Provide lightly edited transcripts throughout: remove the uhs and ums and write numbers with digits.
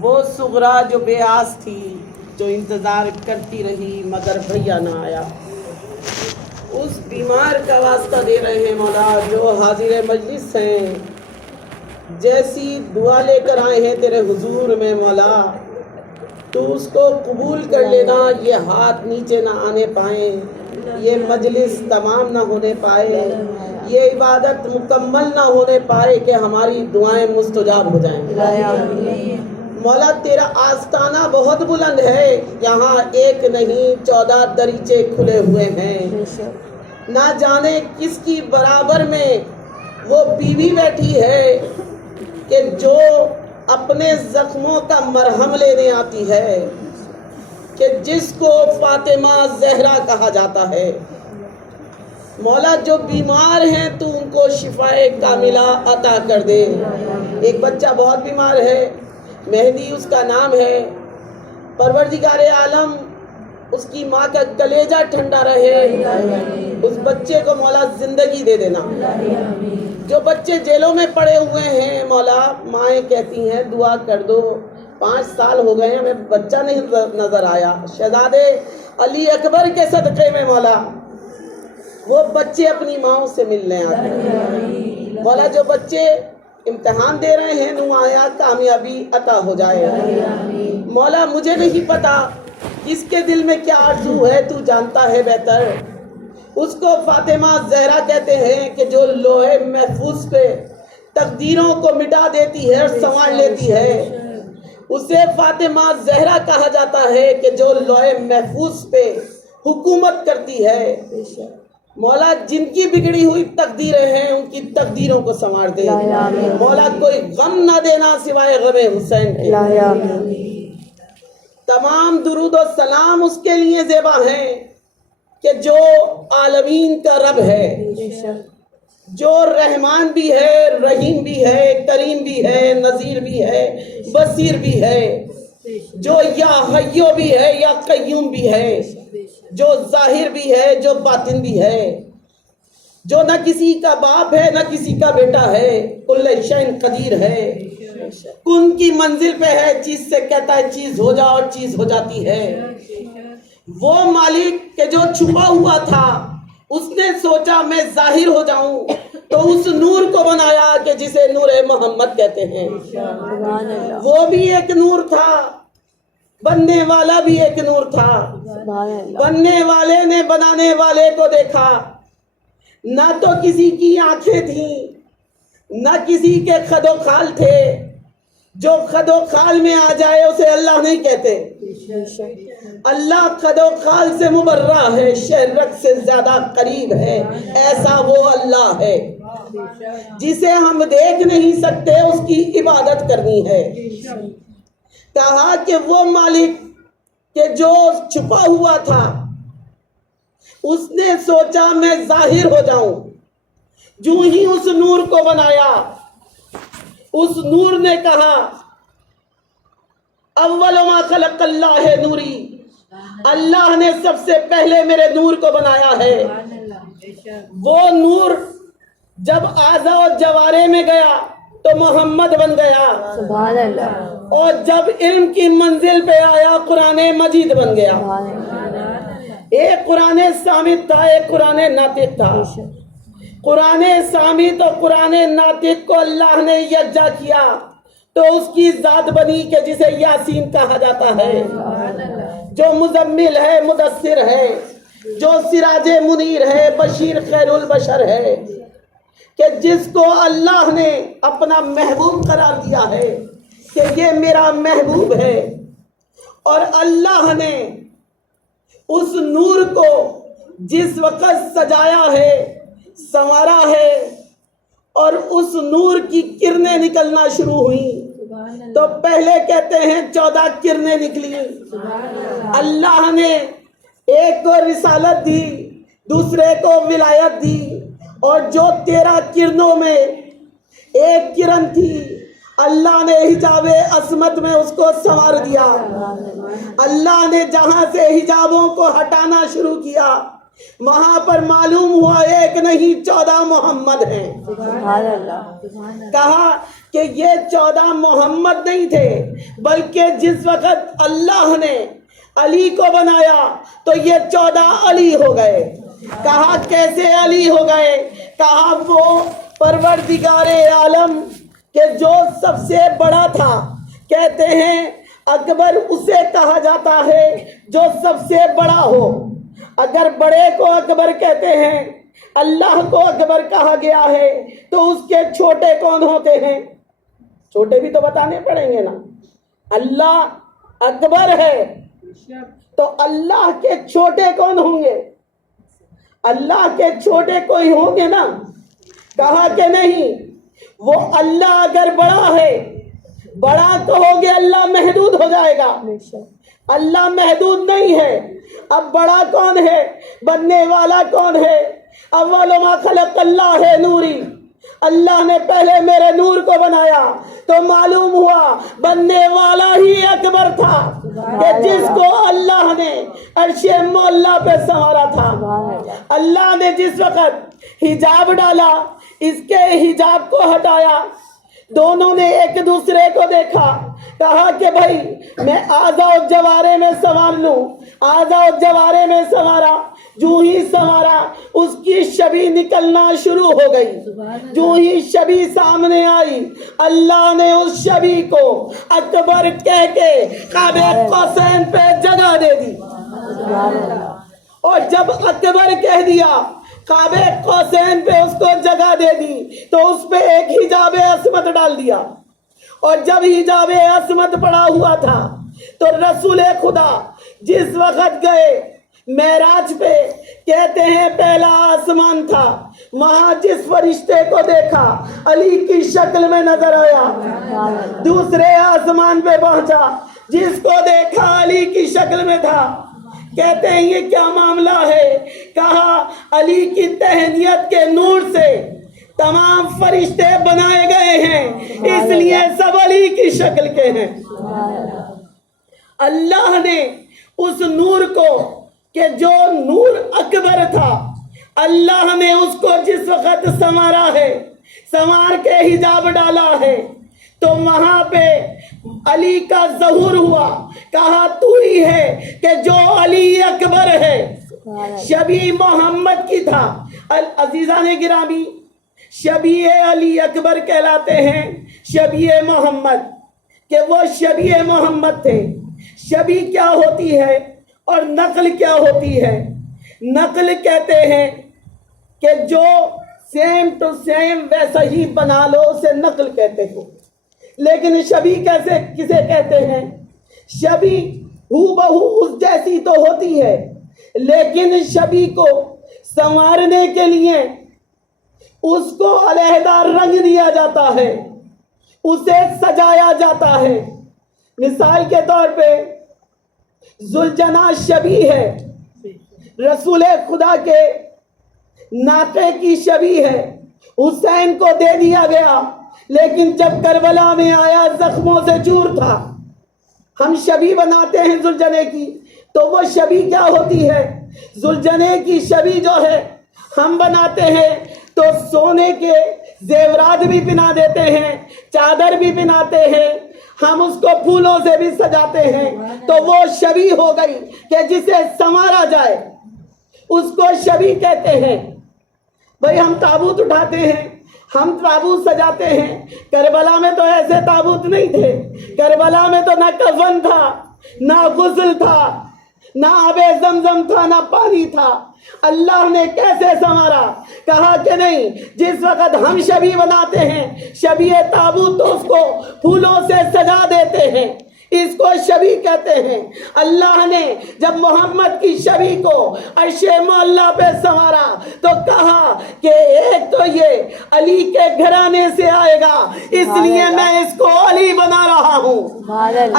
وہ سغرا جو بے آس تھی، جو انتظار کرتی رہی مگر بھیا نہ آیا، اس بیمار کا واسطہ دے رہے ہیں مولا جو حاضر مجلس ہیں، جیسی دعا لے کر آئے ہیں تیرے حضور میں مولا، تو اس کو قبول کر لینا، یہ ہاتھ نیچے نہ آنے پائیں، یہ مجلس تمام نہ ہونے پائے، یہ عبادت مکمل نہ ہونے پائے کہ ہماری دعائیں مستجاب ہو جائیں۔ مولا تیرا آستانہ بہت بلند ہے، یہاں ایک نہیں 14 دریچے کھلے ہوئے ہیں، نہ جانے کس کی برابر میں وہ بیوی بیٹھی ہے کہ جو اپنے زخموں کا مرہم لینے آتی ہے، کہ جس کو فاطمہ زہرا کہا جاتا ہے۔ مولا جو بیمار ہیں تو ان کو شفائے کاملہ عطا کر دے۔ ایک بچہ بہت بیمار ہے، مہدی اس کا نام ہے، پروردگار عالم اس کی ماں کا کلیجہ ٹھنڈا رہے، اس بچے کو مولا زندگی دے دینا۔ جو بچے جیلوں میں پڑے ہوئے ہیں مولا، مائیں کہتی ہیں دعا کر دو، 5 سال ہو گئے ہیں ہمیں بچہ نہیں نظر آیا، شہزادے علی اکبر کے صدقے میں مولا وہ بچے اپنی ماؤں سے ملنے آتے ہیں۔ مولا جو بچے امتحان دے رہے ہیں نمایاں کامیابی عطا ہو جائے۔ مولا مجھے نہیں پتا کس کے دل میں کیا آرزو ہے، تو جانتا ہے بہتر۔ اس کو فاطمہ زہرا کہتے ہیں کہ جو لوح محفوظ پہ تقدیروں کو مٹا دیتی ہے اور سنوار لیتی ہے، اسے فاطمہ زہرا کہا جاتا ہے کہ جو لوح محفوظ پہ حکومت کرتی ہے۔ مولا جن کی بگڑی ہوئی تقدیریں ہیں ان کی تقدیروں کو سنوار دے۔ مولا کوئی غم نہ دینا سوائے غم حسین کے۔ تمام درود و سلام اس کے لیے زیبا ہیں کہ جو عالمین کا رب ہے، جو رحمان بھی ہے، رحیم بھی ہے، کریم بھی ہے، نذیر بھی ہے، بصیر بھی ہے، جو یا حیو بھی ہے یا قیوم بھی ہے، جو ظاہر بھی ہے جو باطن بھی ہے، جو نہ کسی کا باپ ہے نہ کسی کا بیٹا ہے، کل شیء قدیر ہے، کن کی منزل پہ ہے، چیز سے کہتا ہے چیز ہو جا اور چیز ہو جاتی ہے۔ وہ مالک کہ جو چھپا ہوا تھا اس نے سوچا میں ظاہر ہو جاؤں تو اس نور کو بنایا کہ جسے نور محمد کہتے ہیں۔ وہ بھی ایک نور تھا، بننے والا بھی ایک نور تھا، بننے والے نے بنانے والے کو دیکھا، نہ تو کسی کی آنکھیں تھیں نہ کسی کے خد و خال تھے، جو خد و خال میں آ جائے اسے اللہ نہیں کہتے۔ اللہ خد و خال سے مبرہ ہے، شہرت سے زیادہ قریب ہے، ایسا وہ اللہ ہے جسے ہم دیکھ نہیں سکتے، اس کی عبادت کرنی ہے۔ کہا کہ وہ مالک کہ جو چھپا ہوا تھا اس نے سوچا میں ظاہر ہو جاؤں، جو ہی اس نور کو بنایا اس نور نے کہا اول ما خلق اللہ نوری، اللہ نے سب سے پہلے میرے نور کو بنایا ہے۔ وہ نور جب اعضاء و جوارے میں گیا تو محمد بن گیا، سبحان اللہ، اور جب علم کی منزل پہ آیا قرآن مجید بن گیا۔ ایک قرآن صامت تھا، ایک قرآن ناطق تھا۔ قرآن صامت اور قرآن ناطق کو اللہ نے یکجا کیا تو اس کی ذات بنی کہ جسے یاسین کہا جاتا ہے، جو مزمل ہے، مدثر ہے، جو سراج منیر ہے، بشیر خیر البشر ہے، کہ جس کو اللہ نے اپنا محبوب قرار دیا ہے کہ یہ میرا محبوب ہے، اور اللہ نے اس نور کو جس وقت سجایا ہے، سنوارا ہے، اور اس نور کی کرنیں نکلنا شروع ہوئیں تو پہلے کہتے ہیں 14 کرنیں نکلی۔ اللہ نے ایک کو رسالت دی، دوسرے کو ولایت دی، اور جو 13 کرنوں میں ایک کرن تھی اللہ نے حجاب عصمت میں اس کو سنوار دیا۔ اللہ نے جہاں سے حجابوں کو ہٹانا شروع کیا وہاں پر معلوم ہوا ایک نہیں 14 محمد ہیں۔ کہا کہ یہ 14 محمد نہیں تھے، بلکہ جس وقت اللہ نے علی کو بنایا تو یہ 14 علی ہو گئے۔ کہا کیسے علی ہو گئے؟ کہا وہ پروردگار عالم کہ جو سب سے بڑا تھا، کہتے ہیں اکبر اسے کہا جاتا ہے جو سب سے بڑا ہو۔ اگر بڑے کو اکبر کہتے ہیں، اللہ کو اکبر کہا گیا ہے، تو اس کے چھوٹے کون ہوتے ہیں؟ چھوٹے بھی تو بتانے پڑیں گے نا۔ اللہ اکبر ہے تو اللہ کے چھوٹے کون ہوں گے؟ اللہ کے چھوٹے کوئی ہوں گے نا۔ کہا کہ نہیں، وہ اللہ اگر بڑا ہے، بڑا کہو گے اللہ محدود ہو جائے گا، اللہ محدود نہیں ہے۔ اب بڑا کون ہے؟ بننے والا کون ہے؟ اول ما خلق اللہ ہے نوری، اللہ نے پہلے میرے نور کو بنایا تو معلوم ہوا بننے والا ہی اکبر تھا، کہ جس کو اللہ نے عرش مولا پہ سنوارا تھا۔ اللہ نے جس وقت حجاب ڈالا، اس کے حجاب کو ہٹایا، دونوں نے ایک دوسرے کو دیکھا، کہا کہ بھائی میں آزا و جوارے میں سنوار لوں۔ آزا و جوارے میں سنوارا، جو ہی سنوارا اس کی شبی نکلنا شروع ہو گئی۔ جو ہی شبی سامنے آئی، اللہ نے اس شبی کو اکبر کہہ کے قاب قوسین پہ جگہ دے دی۔ اور جب اکبر کہہ دیا، قاب قوسین پہ اس کو جگہ دے دی، تو اس پہ ایک حجاب عصمت ڈال دیا۔ اور جب حجاب عصمت پڑا ہوا تھا تو رسول خدا جس وقت گئے معراج پہ، کہتے ہیں پہلا آسمان تھا، وہاں جس فرشتے کو دیکھا علی کی شکل میں نظر آیا۔ دوسرے آسمان پہ پہنچا، جس کو دیکھا علی کی شکل میں تھا۔ کہتے ہیں یہ کیا معاملہ ہے؟ کہا علی کی تہنیت کے نور سے تمام فرشتے بنائے گئے ہیں، اس لیے سب علی کی شکل کے ہیں۔ اللہ نے اس نور کو، کہ جو نور اکبر تھا، اللہ نے اس کو جس وقت سنوارا ہے، سنوار کے حجاب ڈالا ہے، تو وہاں پہ علی کا ظہور ہوا۔ کہا تو ہی ہے کہ جو علی اکبر ہے، شبیہ محمد کی تھا۔ عزیزان گرامی، شبیہ علی اکبر کہلاتے ہیں شبیہ محمد، کہ وہ شبیہ محمد تھے۔ شبیہ کیا ہوتی ہے اور نقل کیا ہوتی ہے؟ نقل کہتے ہیں کہ جو سیم ٹو سیم ویسا ہی بنا لو، اسے نقل کہتے ہیں۔ لیکن شبیہ کیسے کسے کہتے ہیں؟ شبیہ ہو بہو اس جیسی تو ہوتی ہے، لیکن شبیہ کو سنوارنے کے لیے اس کو علیحدہ رنگ دیا جاتا ہے، اسے سجایا جاتا ہے۔ مثال کے طور پہ ذوالجناح شبیہ ہے، رسول خدا کے ناقے کی شبیہ ہے۔ حسین کو دے دیا گیا، لیکن جب کربلا میں آیا زخموں سے چور تھا۔ ہم شبیہ بناتے ہیں ذوالجناح کی، تو وہ شبیہ کیا ہوتی ہے؟ ذوالجناح کی شبیہ جو ہے ہم بناتے ہیں تو سونے کے زیورات بھی پہنا دیتے ہیں، چادر بھی پہناتے ہیں، ہم اس کو پھولوں سے بھی سجاتے ہیں، تو وہ شبیہ ہو گئی کہ جسے سنوارا جائے، اس کو شبیہ کہتے ہیں۔ بھئی ہم تابوت اٹھاتے ہیں، ہم تابوت سجاتے ہیں۔ کربلا میں تو ایسے تابوت نہیں تھے، کربلا میں تو نہ کفن تھا، نہ غسل تھا، نہ آب زمزم تھا، نہ پانی تھا۔ اللہ نے کیسے سنوارا؟ کہا کہ نہیں، جس وقت ہم شبیہ بناتے ہیں، شبیہ تابوت، تو اس کو پھولوں سے سجا دیتے ہیں، اس کو شبیہ کہتے ہیں۔ اللہ نے جب محمد کی شبیہ کو عرش مولا پہ سنوارا تو کہا کہ ایک تو یہ علی کے گھرانے سے آئے گا، اس لیے میں اس کو علی بنا رہا ہوں۔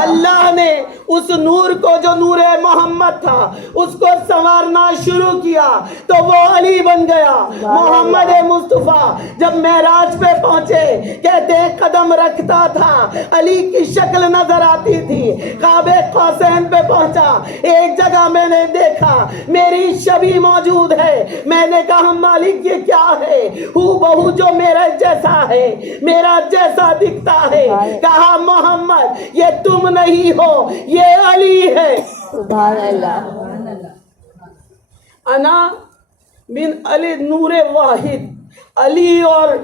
اللہ نے اس نور کو جو نور محمد تھا اس کو سنوارنا شروع کیا تو وہ علی بن گیا۔ محمد مصطفیٰ جب معراج پہ پہنچے، کہتے قدم رکھتا تھا، علی کی شکل نظر آتی تھی، کعبہ قوسین پہ پہنچا. ایک جگہ میں نے دیکھا میری شبیہ موجود ہے. میں نے کہا مالک یہ کیا ہے؟ ہو بہو جو میرا جیسا ہے, میرا جیسا دکھتا ہے. کہا محمد یہ تم نہیں ہو, یہ علی ہے. سبحان اللہ. انا من علی نور واحد. علی اور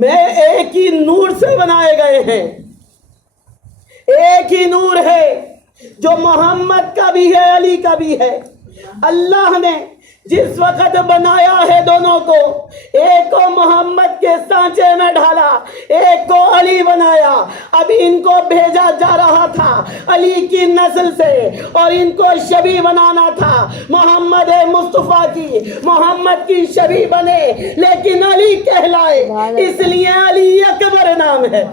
میں ایک ہی نور سے بنائے گئے ہیں. ایک ہی نور ہے جو محمد کا بھی ہے, علی کا بھی ہے. اللہ نے جس وقت بنایا ہے دونوں کو, ایک کو محمد کے سانچے میں ڈالا, ایک کو علی بنایا. ابھی ان کو بھیجا جا رہا تھا علی کی نسل سے, اور ان کو شبیہ بنانا تھا محمد مصطفیٰ کی. محمد کی شبیہ بنے لیکن علی کہلائے, اس لیے علی اکبر نام ہے.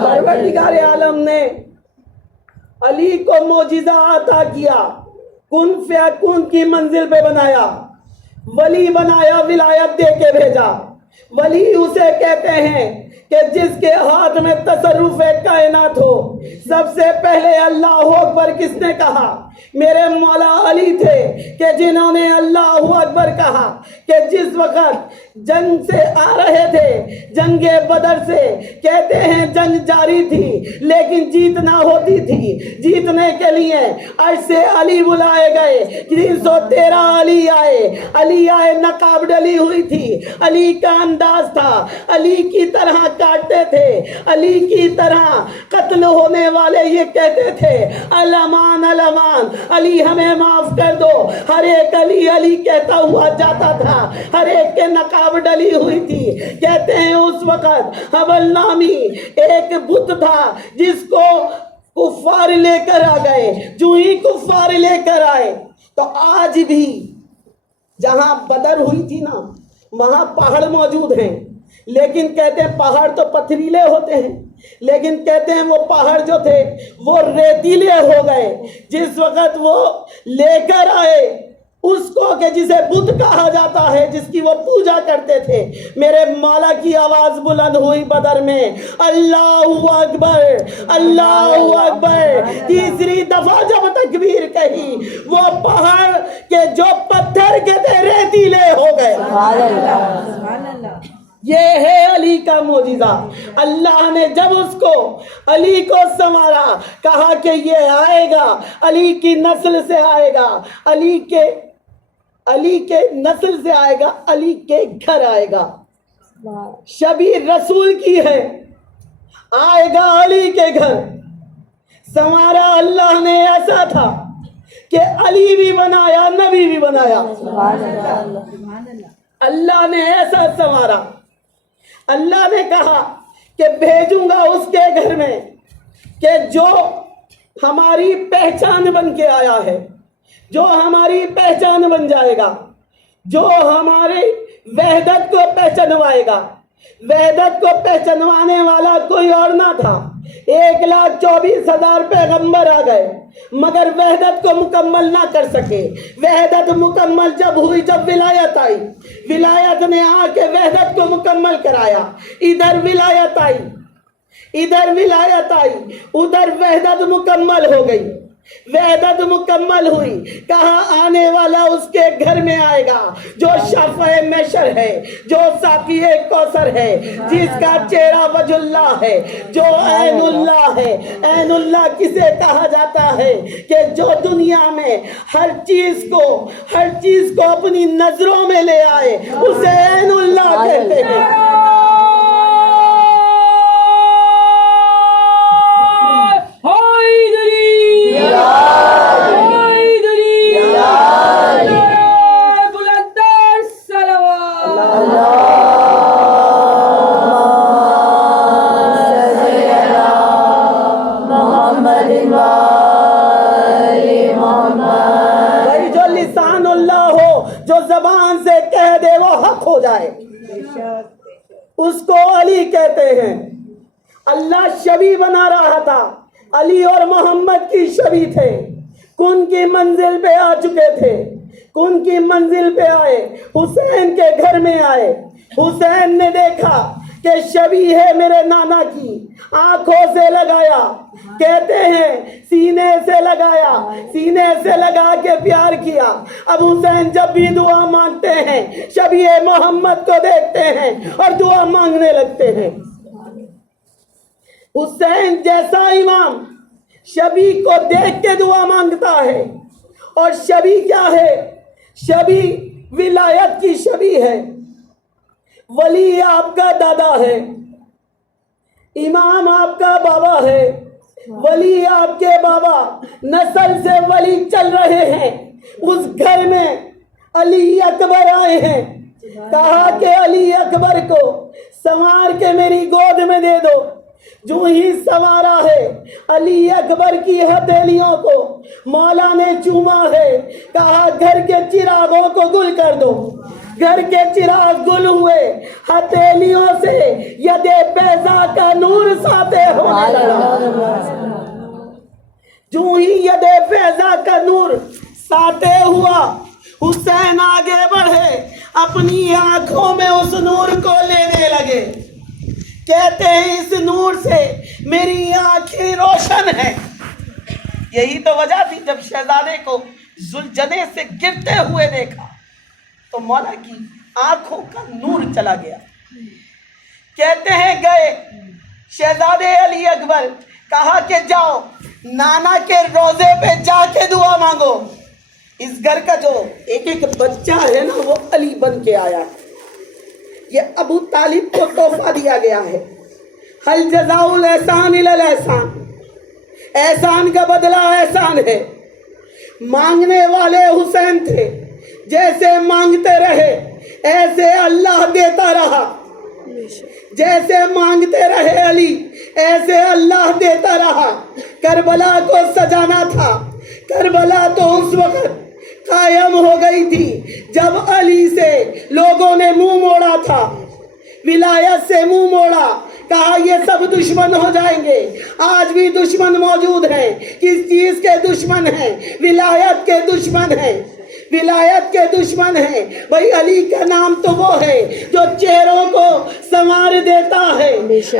پروردگار عالم نے علی کو معجزہ عطا کیا, کن فیکون کی منزل پہ بنایا, ولی بنایا, ولایت دے کے بھیجا. ولی اسے کہتے ہیں کہ جس کے ہاتھ میں تصرف کائنات ہو. سب سے پہلے اللہ اکبر کس نے کہا؟ میرے مولا علی تھے کہ جنہوں نے اللہ اکبر کہا. کہ جس وقت جنگ سے آ رہے تھے, جنگ بدر سے, کہتے ہیں جنگ جاری تھی لیکن جیت نہ ہوتی تھی. جیتنے کے لیے عرش سے علی بلائے گئے. 313 علی آئے. علی آئے, نقاب ڈلی ہوئی تھی, علی کا انداز تھا, علی کی طرح کاٹتے تھے, علی کی طرح قتل ہونے والے یہ کہتے تھے الامان الامان, علی ہمیں معاف کر دو. ہر ایک علی علی کہتا ہوا جاتا تھا, ہر ایک کے نقاب ڈلی ہوئی تھی. کہتے ہیں اس وقت حبل نامی ایک بت تھا جس کو کفار لے کر آ گئے. جو ہی کفار لے کر آئے تو آج بھی جہاں بدر ہوئی تھی نا, وہاں پہاڑ موجود ہیں, لیکن کہتے ہیں پہاڑ تو پتھریلے ہوتے ہیں, لیکن کہتے ہیں وہ پہاڑ جو تھے وہ ریتیلے ہو گئے. جس وقت وہ لے کر آئے اس کو کہ جسے بت کہا جاتا ہے, جس کی وہ پوجا کرتے تھے, میرے مولا کی آواز بلند ہوئی بدر میں, اللہ اکبر, اللہ اکبر. تیسری دفعہ جب تکبیر کہی, وہ پہاڑ کے جو پتھر کے تھے ریتیلے ہو گئے. یہ ہے علی کا معجزہ. اللہ نے جب اس کو علی کو سنوارا, کہا کہ یہ آئے گا, علی کی نسل سے آئے گا, علی کے نسل سے آئے گا, علی کے گھر آئے گا. شبیہ رسول کی ہے, آئے گا علی کے گھر. سنوارا اللہ نے ایسا تھا کہ علی بھی بنایا, نبی بھی بنایا. اللہ نے ایسا سنوارا. اللہ نے کہا کہ بھیجوں گا اس کے گھر میں کہ جو ہماری پہچان بن کے آیا ہے, جو ہماری پہچان بن جائے گا, جو ہماری وحدت کو پہچانوائے گا. وحدت کو پہچانوانے والا کوئی اور نہ تھا. 1,24,000 پیغمبر آ گئے مگر وحدت کو مکمل نہ کر سکے. وحدت مکمل جب ہوئی جب ولایت آئی. ولایت نے آ کے وحدت کو مکمل کرایا. ادھر ولایت آئی, ادھر ولایت آئی, ادھر وحدت مکمل ہو گئی. وحدت مکمل ہوئی. کہاں آنے والا اس کے گھر میں آئے گا جو شفع محشر ہے, جو ساقی کوثر ہے, جس کا چہرہ وجہ اللہ ہے, جو عین اللہ ہے. عین اللہ کسے کہا جاتا ہے کہ جو دنیا میں ہر چیز کو اپنی نظروں میں لے آئے, اسے عین اللہ کہتے ہیں. جو زبان سے کہہ دے وہ حق ہو جائے، اس کو علی کہتے ہیں۔ اللہ شبی بنا رہا تھا، علی اور محمد کی شبی تھے، کن کی منزل پہ آ چکے تھے، کن کی منزل پہ آئے، حسین کے گھر میں آئے۔ حسین نے دیکھا کہ شبی ہے میرے نانا کی، آنکھوں سے لگایا، کہتے ہیں سینے سے لگایا، سینے سے لگا کے پیار کیا۔ اب حسین جب بھی دعا مانگتے ہیں شبی محمد کو دیکھتے ہیں اور دعا مانگنے لگتے ہیں۔ حسین جیسا امام شبی کو دیکھ کے دعا مانگتا ہے، اور شبی کیا ہے؟ شبی ولایت کی شبی ہے، ولی آپ کا دادا ہے، امام آپ کا بابا ہے، ولی آپ کے بابا نسل سے ولی چل رہے ہیں۔ اس گھر میں علی اکبر آئے ہیں، کہا کہ علی اکبر کو سنوار کے میری گود میں دے دو۔ جو ہی سنوارا ہے علی اکبر کی ہتھیلیوں کو مولا نے چوما ہے، کہا گھر کے چراغوں کو گل کر دو۔ گھر کے چراغ گل ہوئے، ہتھیلیوں سے ید بیضا کا نور ساطع ہونے لگا۔ جو ہی ید بیضا کا نور ساطع ہوا، حسین آگے بڑھے، اپنی آنکھوں میں اس نور کو لینے لگے، کہتے ہیں اس نور سے میری آنکھیں روشن ہیں۔ یہی تو وجہ تھی جب شہزادے کو زلجنے سے گرتے ہوئے دیکھا تو مولا کی آنکھوں کا نور چلا گیا۔ کہتے ہیں گئے شہزادے علی اکبر، کہا کہ جاؤ نانا کے روزے پہ جا کے دعا مانگو۔ اس گھر کا جو ایک ایک بچہ ہے نا وہ علی بن کے آیا ہے۔ یہ ابو طالب کو تحفہ دیا گیا ہے، حل جزاء الاحسان الا الاحسان، احسان کا بدلہ احسان ہے۔ مانگنے والے حسین تھے، جیسے مانگتے رہے ایسے اللہ دیتا رہا، جیسے مانگتے رہے علی ایسے اللہ دیتا رہا۔ کربلا کو سجانا تھا، کربلا تو اس وقت قائم ہو گئی تھی جب علی سے لوگوں نے منہ موڑا تھا، ولایت سے منہ موڑا، کہا یہ سب دشمن ہو جائیں گے۔ آج بھی دشمن موجود ہیں۔ کس چیز کے دشمن ہیں؟ ولایت کے دشمن ہیں، ولایت کے دشمن ہیں۔ بھائی علی کا نام تو وہ ہے جو چہروں کو سنوار دیتا ہے،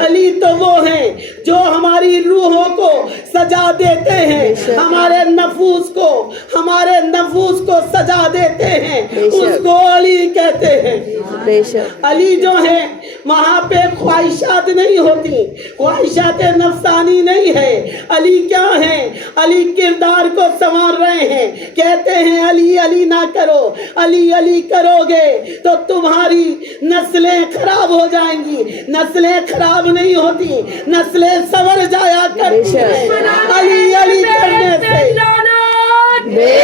علی تو وہ ہیں جو ہماری روحوں کو سجا دیتے ہیں، ہمارے نفوس کو سجا دیتے ہیں، اس کو علی کہتے ہیں۔ علی جو ہے وہاں پہ خواہشات نہیں ہوتی، خواہشات نفسانی نہیں ہے۔ علی کیا ہے؟ علی کردار کو سنوار رہے ہیں، کہتے ہیں علی علی نہ کرو، علی علی کرو گے تو تمہاری نسلیں خراب ہو جائیں گی۔ نسلیں خراب نہیں ہوتی، نسلیں سنور جایا کرتی ہیں علی علی کرنے سے۔ بے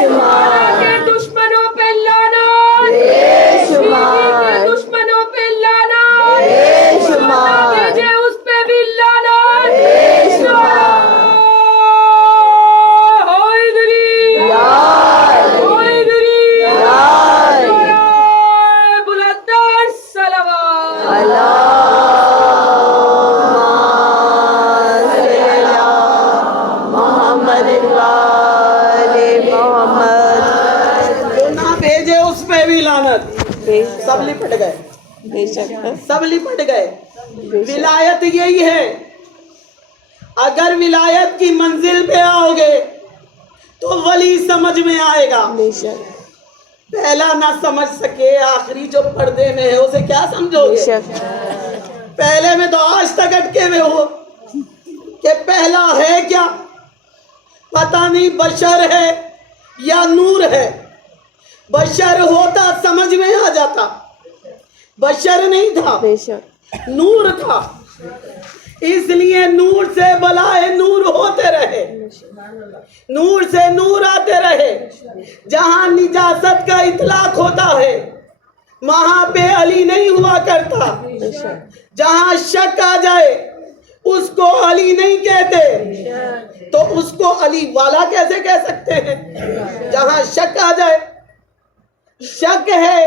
شمار کے دشمنوں پہ لعنت، بے شمار دشمنوں پہ لعنت، بے شمار بھیجے اس پہ بھی لعنت، بے شمار۔ سب لپٹ گئے، سب لپٹ گئے۔ ولایت یہی ہے، اگر ولایت کی منزل پہ آؤ گے تو ولی سمجھ میں آئے گا۔ پہلا نہ سمجھ سکے آخری جو پردے میں ہے اسے کیا سمجھو گے؟ پہلے میں تو آج تک اٹکے میں ہو کہ پہلا ہے کیا پتہ نہیں، بشر ہے یا نور ہے۔ بشر ہوتا سمجھ میں آ جاتا، بشر نہیں تھا، نور تھا، اس لیے نور سے بلائے نور ہوتے رہے، نور سے نور آتے رہے۔ جہاں نجاست کا اطلاق ہوتا ہے وہاں پہ علی نہیں ہوا کرتا۔ جہاں شک آ جائے اس کو علی نہیں کہتے، تو اس کو علی والا کیسے کہہ سکتے ہیں؟ جہاں شک آ جائے، شک ہے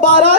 12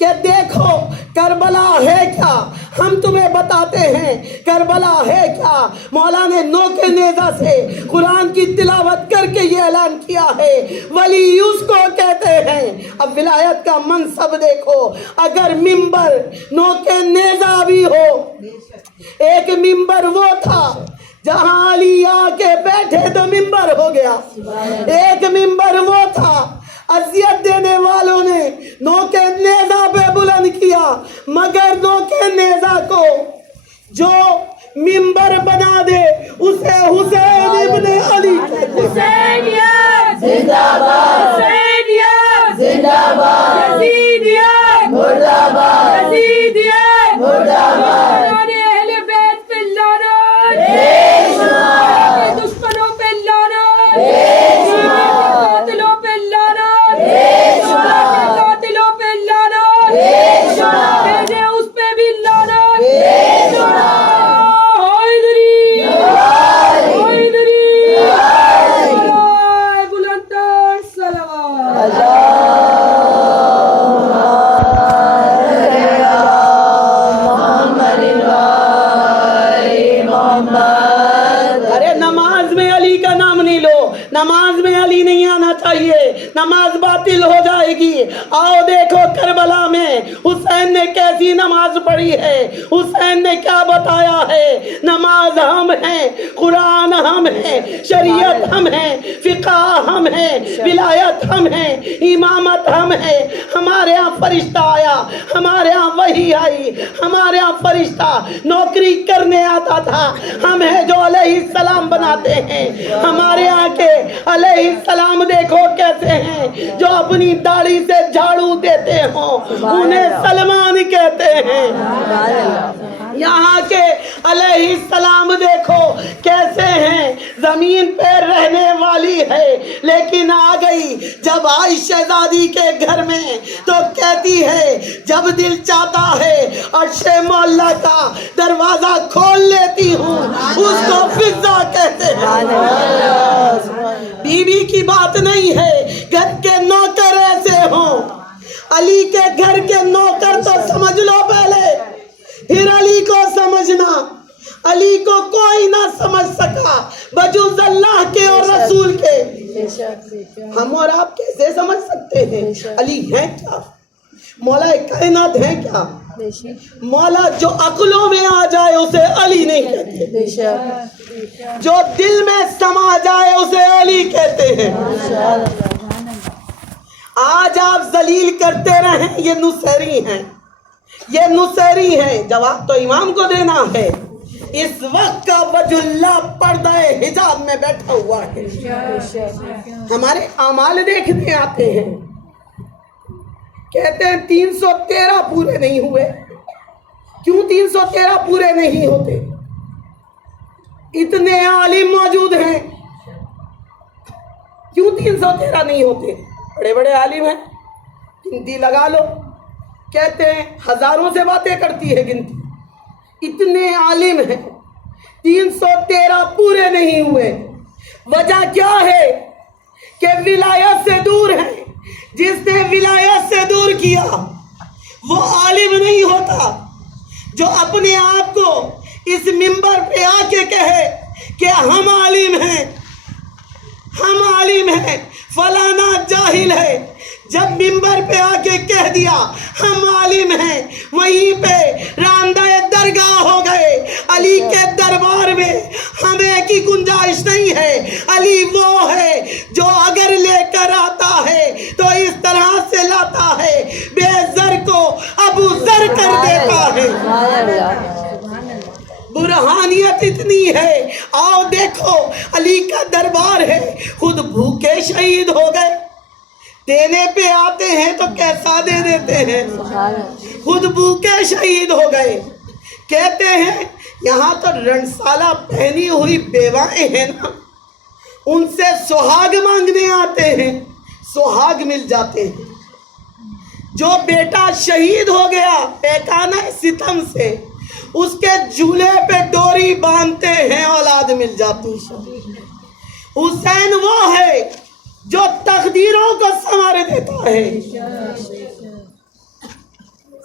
کہ دیکھو کربلا ہے کیا، ہم تمہیں بتاتے ہیں کربلا ہے کیا۔ مولا نے نوک نیزہ سے قرآن کی تلاوت کر کے یہ اعلان کیا ہے، ولی اس کو کہتے ہیں۔ اب ولایت کا منصب دیکھو، اگر ممبر نوک نیزہ بھی ہو، ایک ممبر وہ تھا جہاں علی آ کے بیٹھے تو ممبر ہو گیا، ایک ممبر وہ تھا اذیت دینے والوں نے نوک نیزہ پہ بلند کیا، مگر نوک نیزہ کو جو ممبر بنا دے اسے حسین ابن علی کہتے ہیں۔ حسینیت زندہ باد، حسینیت زندہ باد، یزیدیت مردہ باد، یزیدیت مردہ باد۔ اہل بیت پہ لعنت، دشمنوں پہ لعنت، قاتلوں پہ لعنت، قاتلوں پہ لعنت، بھیجے اس پہ بھی لعنت۔ حیدری، حیدری، بلندتر صلوات۔ ارے نماز میں علی کا نام نہیں لو، نماز میں علی نہیں آنا چاہیے، نماز باطل ہو جائے گی۔ آؤ دیکھو کربلا میں حسین نے کیسی نماز پڑھی ہے، حسین نے کیا بتایا ہے۔ نماز ہم ہیں، قرآن ہم ہیں، شریعت ہم ہیں، فقہ ہم ہیں، ولایت ہم ہیں، امامت ہم ہیں۔ ہمارے ہاں فرشتہ آیا، ہمارے ہاں وحی آئی، ہمارے ہاں فرشتہ نوکری کرنے آتا تھا، ہم ہیں جو علیہ السلام بناتے ہیں۔ ہمارے یہاں کے علیہ السلام دیکھو کیسے ہیں، جو اپنی داڑھی سے جھاڑو دیتے ہوں انہیں سلمان کہتے ہیں۔ یہاں کے علیہ السلام دیکھو کیسے ہیں، زمین پہ رہنے والی ہے لیکن آ گئی جب آئی شہزادی کے گھر میں تو کہتی ہے جب دل چاہتا ہے عرش مولا کا دروازہ کھول لیتی ہوں، اس کو فضا کہتے ہیں۔ بی بی کی بات نہیں ہے، گھر کے نوکر ایسے ہوں۔ علی کے گھر کے نوکر تو سمجھ لو پہلے، پھر علی کو سمجھنا۔ علی کو کوئی نہ سمجھ سکا بجز اللہ کے اور رسول کے۔ ہم اور آپ کیسے سمجھ سکتے ہیں علی ہیں کیا، مولا کائنات ہیں کیا؟ مولا جو عقلوں میں آ جائے اسے علی نہیں کہتے، جو دل میں سما جائے اسے علی کہتے ہیں۔ آج آپ ذلیل کرتے رہیں، یہ نصیری ہیں، یہ نصیری ہیں۔ جواب تو امام کو دینا ہے۔ اس وقت کا وجہ اللہ پردہ حجاب میں بیٹھا ہوا ہے، ہمارے اعمال دیکھنے آتے ہیں، کہتے ہیں 313 پورے نہیں ہوئے۔ کیوں 313 پورے نہیں ہوتے؟ اتنے عالم موجود ہیں، کیوں 313 نہیں ہوتے؟ بڑے بڑے عالم ہیں، گنتی لگا لو، کہتے ہیں ہزاروں سے باتیں کرتی ہے گنتی۔ اتنے عالم ہیں، 313 پورے نہیں ہوئے۔ وجہ کیا ہے؟ کہ ولایت سے دور ہیں۔ جس نے ولایت سے دور کیا وہ عالم نہیں ہوتا۔ جو اپنے آپ کو اس منبر پہ آ کے کہے کہ ہم عالم ہیں، ہم عالم ہیں، فلانا جاہل ہے، جب منبر پہ آ کے کہہ دیا ہم عالم ہیں، وہیں پہ راندہ درگاہ ہو گئے۔ علی کے دربار میں ہمیں کی گنجائش نہیں ہے۔ علی وہ ہے جو اگر لے کر آتا ہے تو اس طرح سے لاتا ہے، بے زر کو ابو زر کر دیتا ہے۔ برہانیت اتنی ہے۔ آؤ دیکھو علی کا دربار ہے، خود بھوکے شہید ہو گئے، دینے پہ آتے ہیں تو کیسا دے دیتے ہیں، خود بھوکے شہید ہو گئے۔ کہتے ہیں یہاں تو رنسالہ پہنی ہوئی بیوائیں ہیں نا، ان سے سہاگ مانگنے آتے ہیں، سہاگ مل جاتے ہیں۔ جو بیٹا شہید ہو گیا پیکانہ ستم سے، اس کے جھولے پہ ڈوری باندھتے ہیں، اولاد مل جاتی ہے۔ حسین وہ ہے جو تقدیروں کو سنوار دیتا ہے۔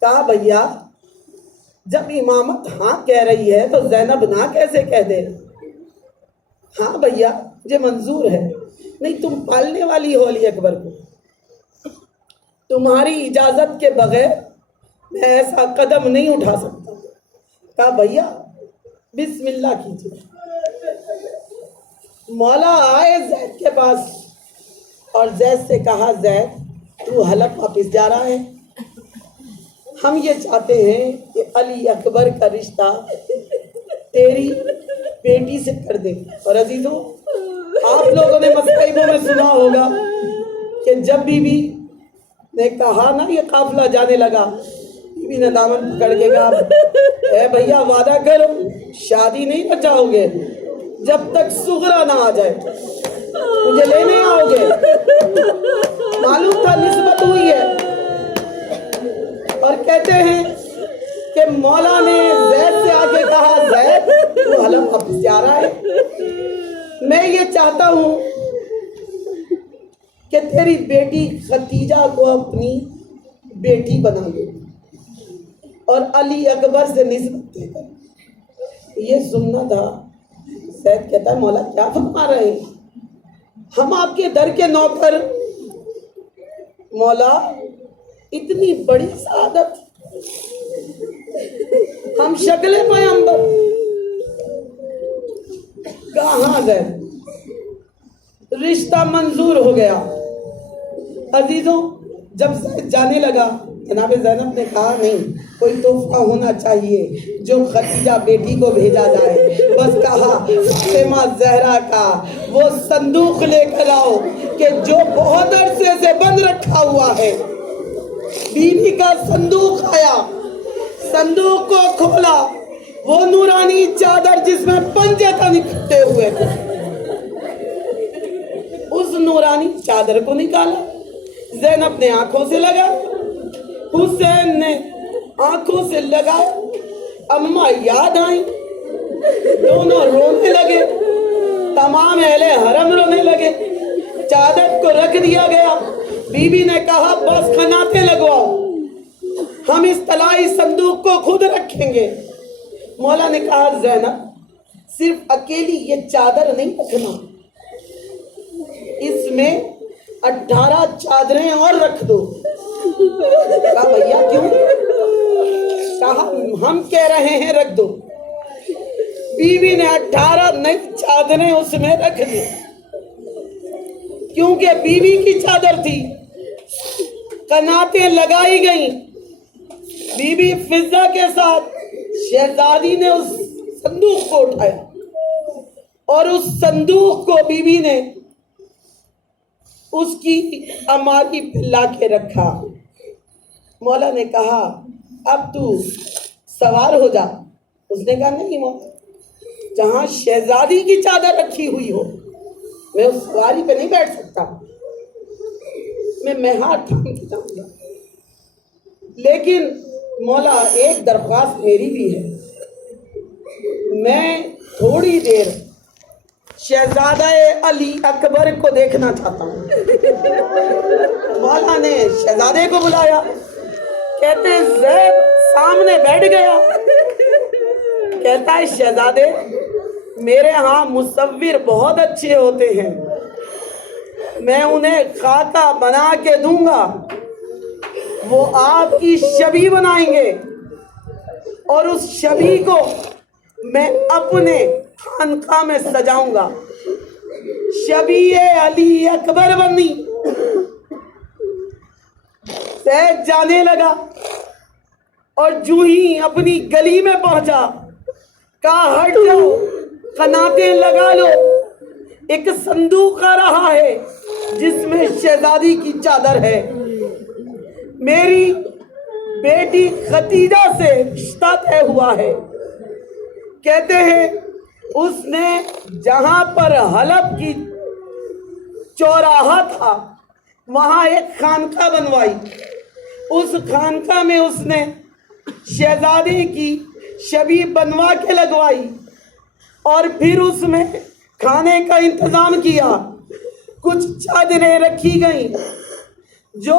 کہا بھیا جب امامت ہاں کہہ رہی ہے تو زینب نہ کیسے کہہ دے؟ ہاں بھیا مجھے منظور ہے، نہیں تم پالنے والی ہو علی اکبر کو، تمہاری اجازت کے بغیر میں ایسا قدم نہیں اٹھا سکتا۔ کہا بھیا بسم اللہ کیجیے۔ مولا آئے زید کے پاس اور زید سے کہا زید تو حلب واپس جا رہا ہے، ہم یہ چاہتے ہیں کہ علی اکبر کا رشتہ تیری بیٹی سے کر دے۔ اور عزیزوں آپ لوگوں نے مصائبوں میں سنا ہوگا کہ جب بی بی نے کہا نا یہ قافلہ جانے لگا، بی بی نے دامن پکڑ کے کہا اے بھیا وعدہ کرو شادی نہیں بچاؤ گے جب تک سغرا نہ آ جائے، مجھے لینے آؤ گے۔ معلوم تھا نسبت ہوئی ہے۔ اور کہتے ہیں کہ مولا نے زید سے آگے کہا زید تو حلب واپس جا رہا ہے، میں یہ چاہتا ہوں کہ تیری بیٹی ختیجہ کو اپنی بیٹی بنا لے اور علی اکبر سے نسبت دے کر۔ یہ سننا تھا۔ زید کہتا ہے مولا کیا فرما رہے ہیں، ہم آپ کے در کے نوکر۔ مولا اتنی بڑی سعادت، ہم شکل پیغمبر۔ کہاں گئے؟ رشتہ منظور ہو گیا۔ عزیزوں جب زید جانے لگا جناب زینب نے کہا نہیں کوئی تحفہ ہونا چاہیے جو ختیجہ بیٹی کو بھیجا جائے۔ بس کہا فاطمہ زہرا کا وہ صندوق لے کر آؤ کہ جو بہت عرصے سے بند رکھا ہوا ہے۔ بیوی کا صندوق آیا، صندوق کو کھولا، وہ نورانی چادر جس میں پنجے تک نکلتے ہوئے تھے، اس نورانی چادر کو نکالا۔ زینب نے آنکھوں سے لگا، حسین نے آنکھوں سے لگا، اماں یاد آئیں، دونوں رونے لگے، تمام اہل حرم رونے لگے۔ چادر کو رکھ دیا گیا۔ بی بی نے کہا بس کھناتے لگواؤ، ہم اس طلائی صندوق کو خود رکھیں گے۔ مولا نے کہا زینب صرف اکیلی یہ چادر نہیں رکھنا، اس میں 18 چادریں اور رکھ دو۔ کہا بھیا کیوں؟ کہا ہم کہہ رہے ہیں رکھ دو۔ بیوی نے 18 نئی چادریں اس میں رکھ دی، کیونکہ بیوی کی چادر تھی۔ قناتیں لگائی گئیں، بی بی فضہ کے ساتھ شہزادی نے اس صندوق کو اٹھایا اور اس صندوق کو بی بی نے اس کی اماری پہ لا کے رکھا۔ مولا نے کہا اب تو سوار ہو جا۔ اس نے کہا نہیں مولا، جہاں شہزادی کی چادر رکھی ہوئی ہو میں اس سواری پہ نہیں بیٹھ سکتا، میں ہاتھ تھام کے جاؤں گا۔ لیکن مولا ایک درخواست میری بھی ہے، میں تھوڑی دیر شہزادہ علی اکبر کو دیکھنا چاہتا ہوں۔ مولا نے شہزادے کو بلایا، کہتے زید سامنے بیٹھ گیا، کہتا ہے شہزادے میرے ہاں مصور بہت اچھے ہوتے ہیں، میں انہیں خاکہ بنا کے دوں گا، وہ آپ کی شبیہ بنائیں گے اور اس شبیہ کو میں اپنے خانقاہ میں سجاؤں گا، شبیہ علی اکبر بنی۔ زید جانے لگا اور جو ہی اپنی گلی میں پہنچا کہا ہٹ جاؤ، قناتیں لگا لو، ایک صندوق آ رہا ہے جس میں شہزادی کی چادر ہے، میری بیٹی ختیجہ سے رشتہ طے ہوا ہے۔ کہتے ہیں اس نے جہاں پر حلب کی چوراہا تھا وہاں ایک خانقاہ بنوائی، اس خانقاہ میں اس نے شہزادی کی شبیہ بنوا کے لگوائی اور پھر اس میں کھانے کا انتظام کیا، کچھ چادریں رکھی گئیں جو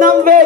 90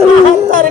72